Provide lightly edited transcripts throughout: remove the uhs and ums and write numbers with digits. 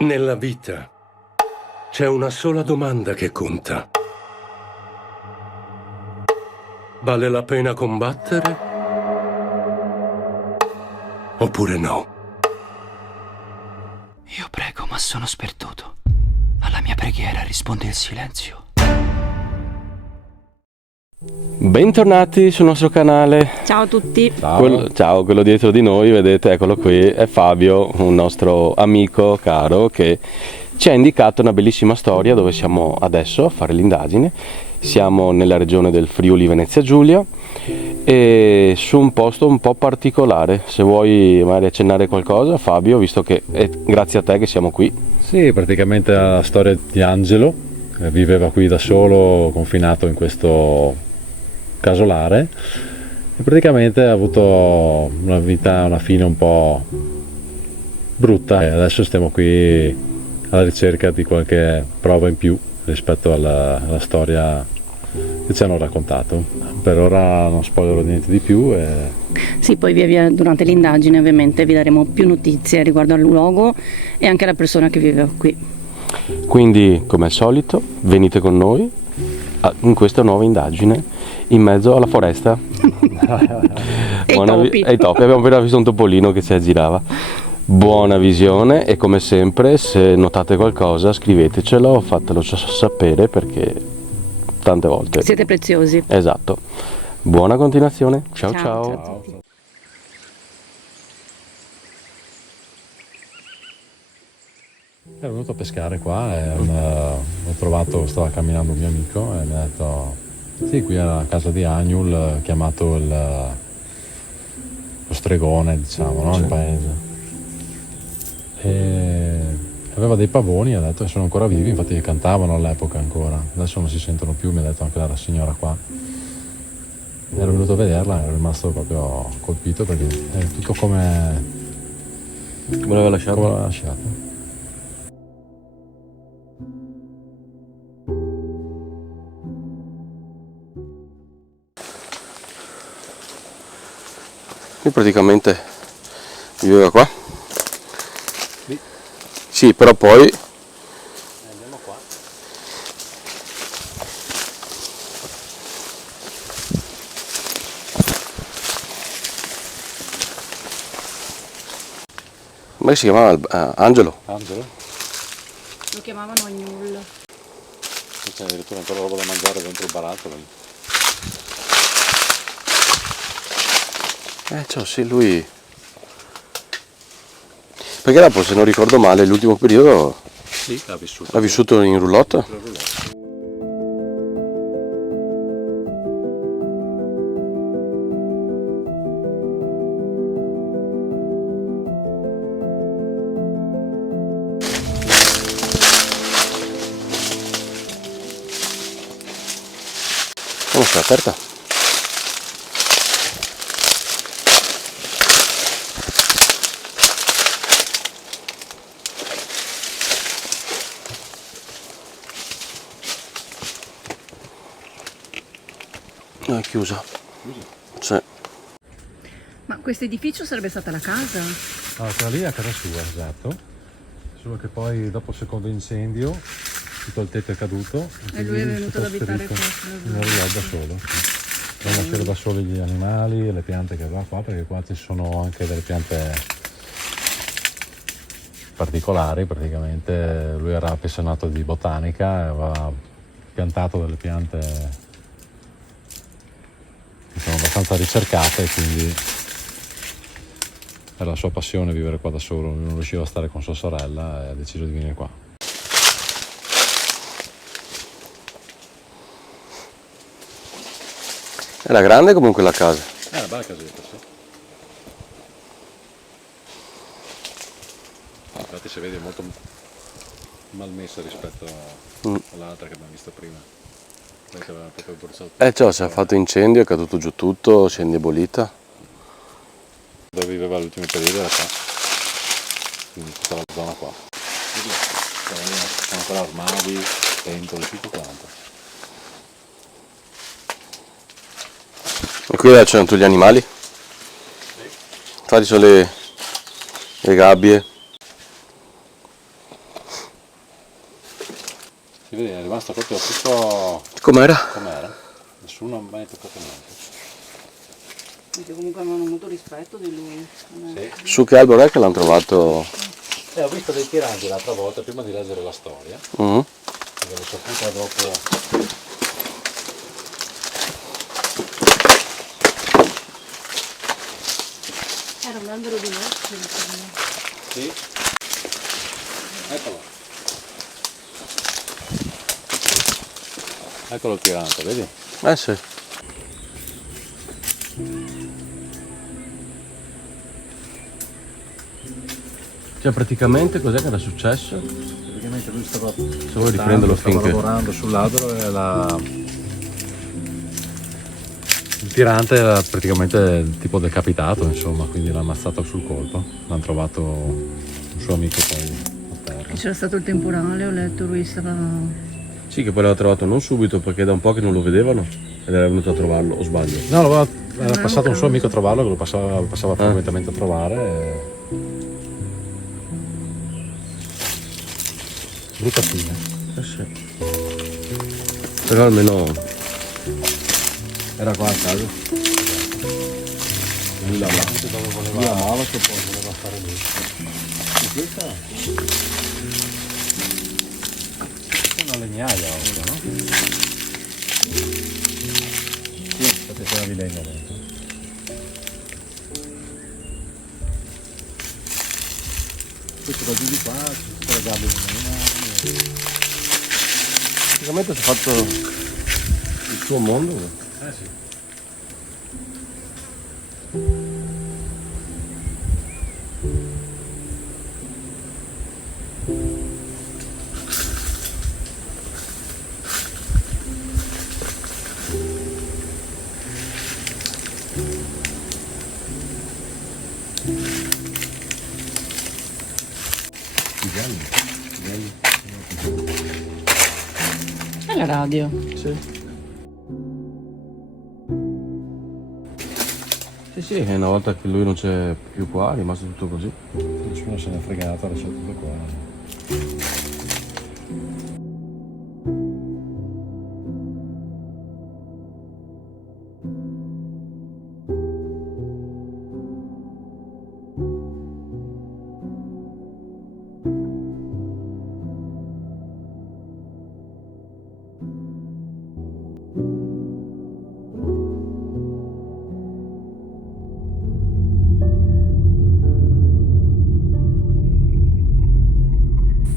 Nella vita c'è una sola domanda che conta. Vale la pena combattere? Oppure no? Io prego, ma sono sperduto. Alla mia preghiera risponde il silenzio. Bentornati sul nostro canale. Ciao a tutti. Ciao, quello dietro di noi, vedete, eccolo qui, è Fabio, un nostro amico caro che ci ha indicato una bellissima storia dove siamo adesso a fare l'indagine. Siamo nella regione del Friuli Venezia Giulia e su un posto un po' particolare. Se vuoi magari accennare qualcosa, Fabio, visto che è grazie a te che siamo qui. Sì, praticamente la storia di Angelo, viveva qui da solo, confinato in questo casolare, e praticamente ha avuto una fine un po' brutta, e adesso stiamo qui alla ricerca di qualche prova in più rispetto alla storia che ci hanno raccontato. Per ora non spoilerò niente di più. Sì, poi via via durante l'indagine ovviamente vi daremo più notizie riguardo al luogo e anche alla persona che viveva qui. Quindi, come al solito, venite con noi in questa nuova indagine in mezzo alla foresta. E i topi. Abbiamo appena visto un topolino che si aggirava. Buona visione, e come sempre, se notate qualcosa scrivetecelo, fatelo sapere, perché tante volte siete preziosi. Esatto. Buona continuazione. Ciao ciao. Ciao a tutti. Ero venuto a pescare qua e ho trovato, stava camminando un mio amico e mi ha detto: sì, qui è la casa di Agnul, chiamato lo stregone, diciamo, no? Il paese. E aveva dei pavoni, ha detto, e sono ancora vivi, infatti cantavano all'epoca ancora, adesso non si sentono più, mi ha detto anche la signora qua. Ero venuto a vederla, ero rimasto proprio colpito perché è tutto come l'aveva lasciato. Lui praticamente viveva qua? Sì, però poi andiamo qua. come si chiamava? Angelo? Angelo? Lo chiamavano Agnul. C'è addirittura ancora roba da mangiare dentro il barattolo. Ciao, sì, lui. Perché dopo, se non ricordo male, l'ultimo periodo Sì, ha vissuto in roulotte. Come sta aperta? No, è chiusa. Sì. Ma questo edificio sarebbe stata la casa? Ah, quella lì è a casa sua, esatto. Solo che poi dopo il secondo incendio tutto il tetto è caduto E lui è venuto ad abitare qua. in roulotte da solo. Sì. Non c'era da solo gli animali e le piante che aveva qua, perché qua ci sono anche delle piante particolari. Praticamente lui era appassionato di botanica e aveva piantato delle piante che sono abbastanza ricercate, e quindi era la sua passione vivere qua da solo. Lui non riusciva a stare con sua sorella e ha deciso di venire qua. Era grande comunque la casa. È una bella casetta, sì. Infatti si vede molto malmessa rispetto all'altra che abbiamo visto prima. Lei che aveva proprio bruciato. Ciò, si è fatto incendio, è caduto giù tutto, si è indebolita. Dove viveva l'ultimo periodo era qua. Quindi tutta la zona qua. Sono ancora armadi, pentole, tutto quanto. E qui c'erano tutti gli animali? Sì. Infatti sono le gabbie. Si vede, è rimasto proprio tutto Com'era? com'era. Nessuno ha mai toccato niente. Comunque hanno molto rispetto di lui. Sì. Su che albero è che l'hanno trovato? Ho visto dei tiranti l'altra volta, prima di leggere la storia, Mhm. perché l'ho saputa dopo. Era un albero di notte. Sì. Eccolo. Eccolo il tirante, vedi? Sì. Cioè praticamente cos'è che era successo? Praticamente lui stava, vuoi riprenderlo finché- lavorando sull'albero e il tirante era praticamente tipo decapitato, insomma, quindi l'ha ammazzato sul colpo. L'hanno trovato un suo amico poi a terra. C'era stato il temporale, ho letto, lui stava... Sì, che poi l'aveva trovato non subito perché da un po' che non lo vedevano ed era venuto a trovarlo, o sbaglio? No, era passato un suo amico a trovarlo, che lo passava frequentemente a trovare. Brutta fine. Sì. Però almeno Era qua a casa. Lui l'amava, lui amava che poi voleva fare lui. E questa è una legnaia ora, no? Sì, state piena di legna dentro. Questo da giù di qua, c'è tutta la gabbia di praticamente si è fatto il suo mondo. sì. È la radio. Sì. Sì, e una volta che lui non c'è più qua è rimasto tutto così. Nessuno se ne è fregato, ha lasciato tutto qua.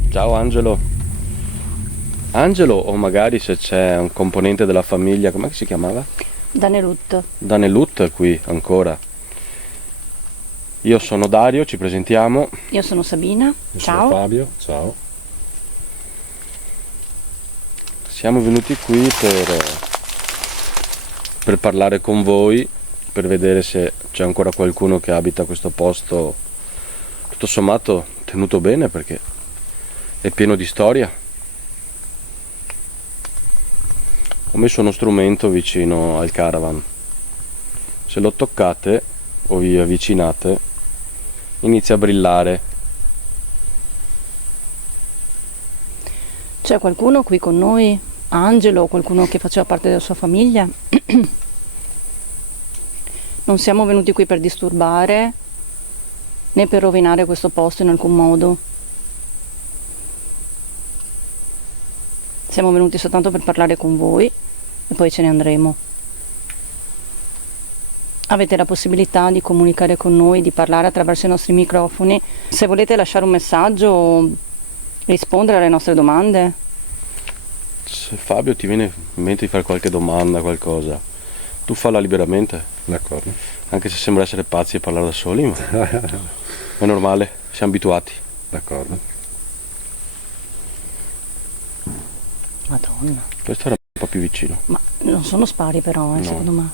Ciao Angelo. Angelo o magari se c'è un componente della famiglia, com'è che si chiamava? Danelut. Danelut qui ancora. Io sono Dario, ci presentiamo. Io sono Sabina. Io Ciao. sono Fabio, ciao. Siamo venuti qui per parlare con voi, per vedere se c'è ancora qualcuno che abita questo posto tutto sommato tenuto bene perché è pieno di storia. Ho messo uno strumento vicino al caravan. Se lo toccate o vi avvicinate inizia a brillare. C'è qualcuno qui con noi? Angelo, qualcuno che faceva parte della sua famiglia? Non siamo venuti qui per disturbare né per rovinare questo posto in alcun modo. Siamo venuti soltanto per parlare con voi e poi ce ne andremo. Avete la possibilità di comunicare con noi, di parlare attraverso i nostri microfoni. Se volete lasciare un messaggio o rispondere alle nostre domande. Se Fabio ti viene in mente di fare qualche domanda, qualcosa, tu falla liberamente, D'accordo. anche se sembra essere pazzi e parlare da soli, ma è normale, siamo abituati. D'accordo. Madonna, Questo era un po' più vicino. ma non sono spari però, No. secondo me.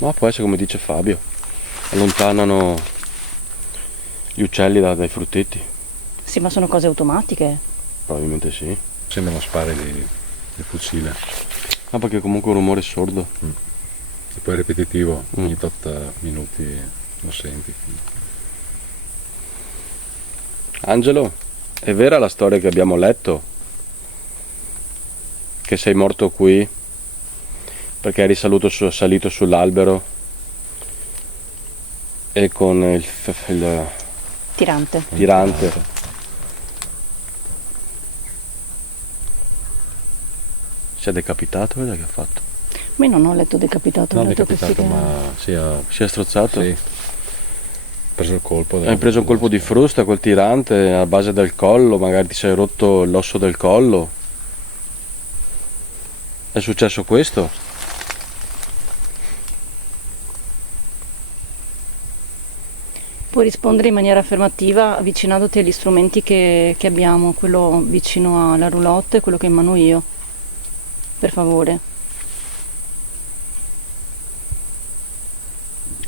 Ma può essere come dice Fabio, allontanano gli uccelli dai frutteti, Sì, ma sono cose automatiche. probabilmente sì. Sembrano spari di fucile. Ma perché comunque è un rumore sordo. E poi è ripetitivo, ogni tot minuti lo senti. Angelo, è vera la storia che abbiamo letto? che sei morto qui perché eri salito sull'albero e con il Tirante. si è decapitato, vedi che ha fatto? Ma io non ho letto decapitato, ho Non letto decapitato, che ma Si è strozzato? sì, preso il colpo. Hai preso un colpo di frusta col tirante a base del collo, magari ti sei rotto l'osso del collo. È successo questo? Puoi rispondere in maniera affermativa avvicinandoti agli strumenti che abbiamo, quello vicino alla roulotte e quello che ho in mano io. Per favore.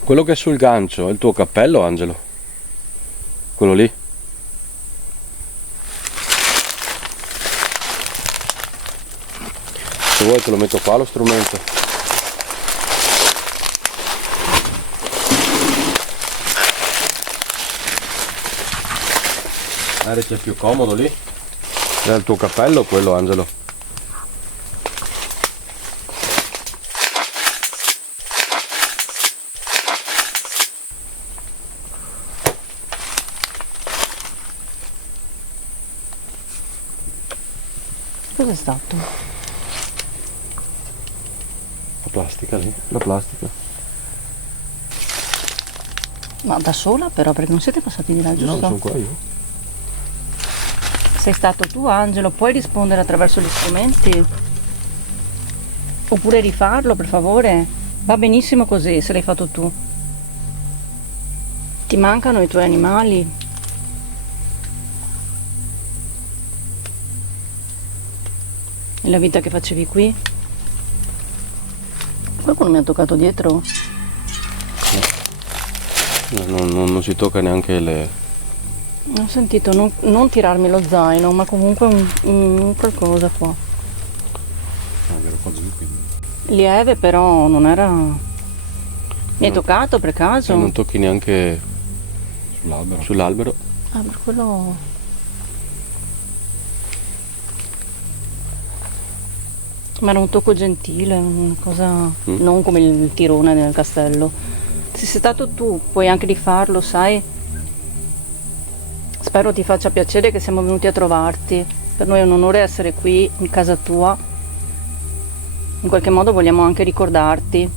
Quello che è sul gancio è il tuo cappello, Angelo? Quello lì? Se vuoi te lo metto qua lo strumento. Che è più comodo lì? È il tuo cappello quello, Angelo? Cos'è stato? La plastica lì? La plastica. Ma da sola però, perché non siete passati di là, No, giusto? sono qua io. Sei stato tu, Angelo, puoi rispondere attraverso gli strumenti? Oppure rifarlo, per favore? Va benissimo così, se l'hai fatto tu. Ti mancano i tuoi animali? E la vita che facevi qui? Qualcuno mi ha toccato dietro? Non si tocca neanche le... Ho sentito non tirarmi lo zaino, ma comunque un qualcosa qua. Ero qua giù, quindi. Lieve però non era... Mi hai toccato per caso? Non tocchi neanche Sull'albero. Ah, per quello... Ma era un tocco gentile, una cosa... Non come il tirone del castello. Se sei stato tu, puoi anche rifarlo, sai? Spero ti faccia piacere che siamo venuti a trovarti. Per noi è un onore essere qui, in casa tua. In qualche modo vogliamo anche ricordarti.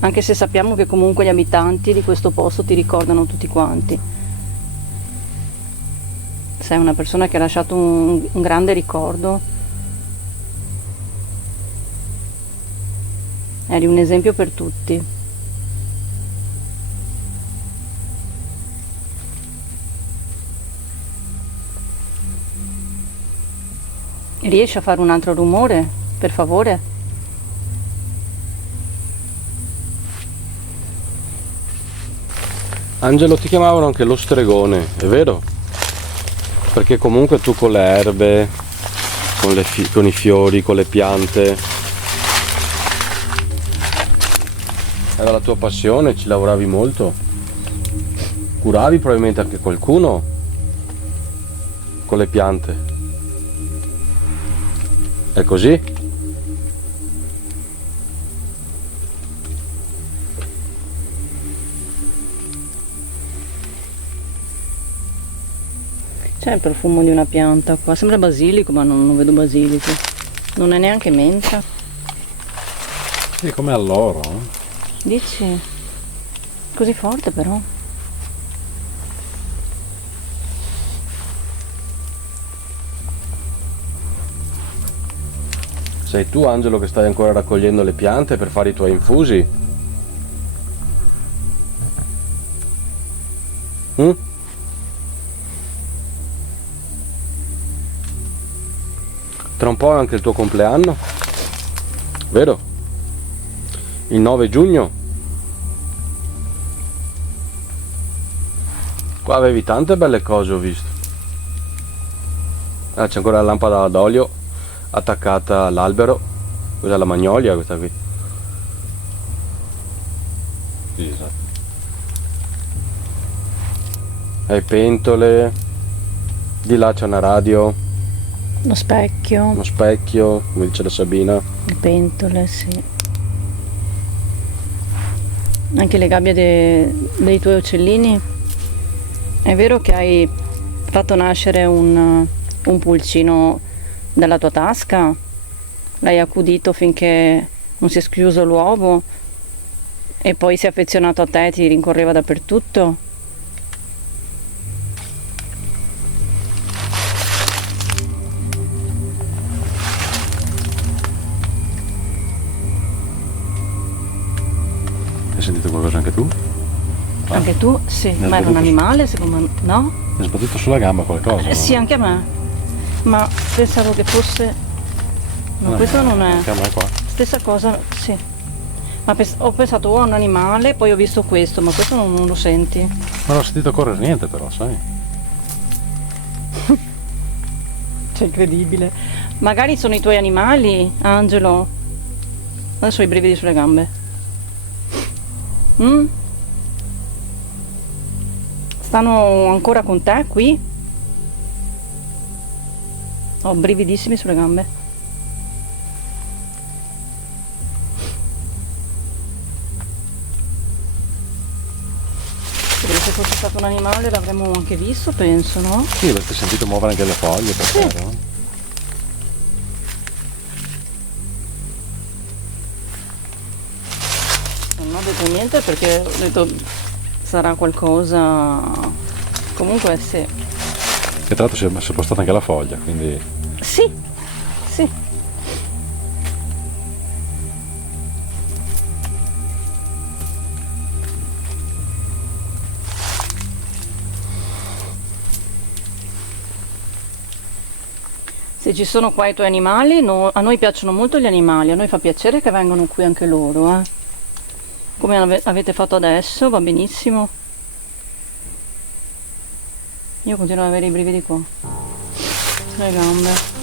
Anche se sappiamo che comunque gli abitanti di questo posto ti ricordano tutti quanti. Sei una persona che ha lasciato un grande ricordo. Eri un esempio per tutti. Riesci a fare un altro rumore, per favore? Angelo, ti chiamavano anche lo stregone, è vero? Perché comunque tu con le erbe, con i fiori, con le piante, era la tua passione, ci lavoravi molto. Curavi probabilmente anche qualcuno con le piante. È così? C'è il profumo di una pianta qua, sembra basilico ma non vedo basilico. Non è neanche menta. Sì, come all'oro. Dici? Così forte però. Sei tu, Angelo, che stai ancora raccogliendo le piante per fare i tuoi infusi? Tra un po' è anche il tuo compleanno, vero? Il 9 giugno. Qua avevi tante belle cose, ho visto. Ah, c'è ancora la lampada d'olio attaccata all'albero. Cos'è, la magnolia questa qui? Sì, esatto. Hai pentole. Di là c'è una radio. Lo specchio, uno specchio, come dice la Sabina. le pentole, sì. Anche le gabbie dei tuoi uccellini. È vero che hai fatto nascere un pulcino dalla tua tasca? L'hai accudito finché non si è schiuso l'uovo e poi si è affezionato a te e ti rincorreva dappertutto? Hai sentito qualcosa anche tu? Anche tu? Sì, Mi ha ma era un sbattuto animale secondo me, no? Mi è sbattuto sulla gamba qualcosa? no? Sì, anche a me. Ma pensavo che fosse... No, questo non è... Anche a me qua. Stessa cosa, sì. Ma ho pensato a un animale, poi ho visto questo, ma questo non lo senti. Non ho sentito correre niente però, sai? Cioè, incredibile. Magari sono i tuoi animali, Angelo. Adesso ho i brividi sulle gambe. Mm? Stanno ancora con te qui? Ho brividissimi sulle gambe. Perché se fosse stato un animale l'avremmo anche visto, penso, no? Sì, avrete sentito muovere anche le foglie per Sì. terra, no? Non ho detto niente perché ho detto sarà qualcosa. Comunque sì. E tra l'altro si è spostata anche la foglia, quindi Sì, sì. Se ci sono qua i tuoi animali, a noi piacciono molto gli animali, a noi fa piacere che vengano qui anche loro, eh. Come avete fatto adesso, va benissimo. Io continuo ad avere i brividi qua, sulle gambe.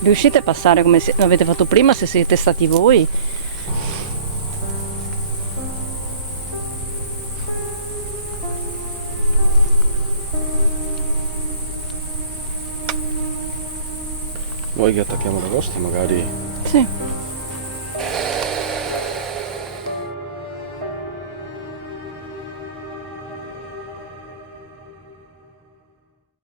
Riuscite a passare come avete fatto prima se siete stati voi? Vuoi che attacchiamo l'agosto magari? Sì.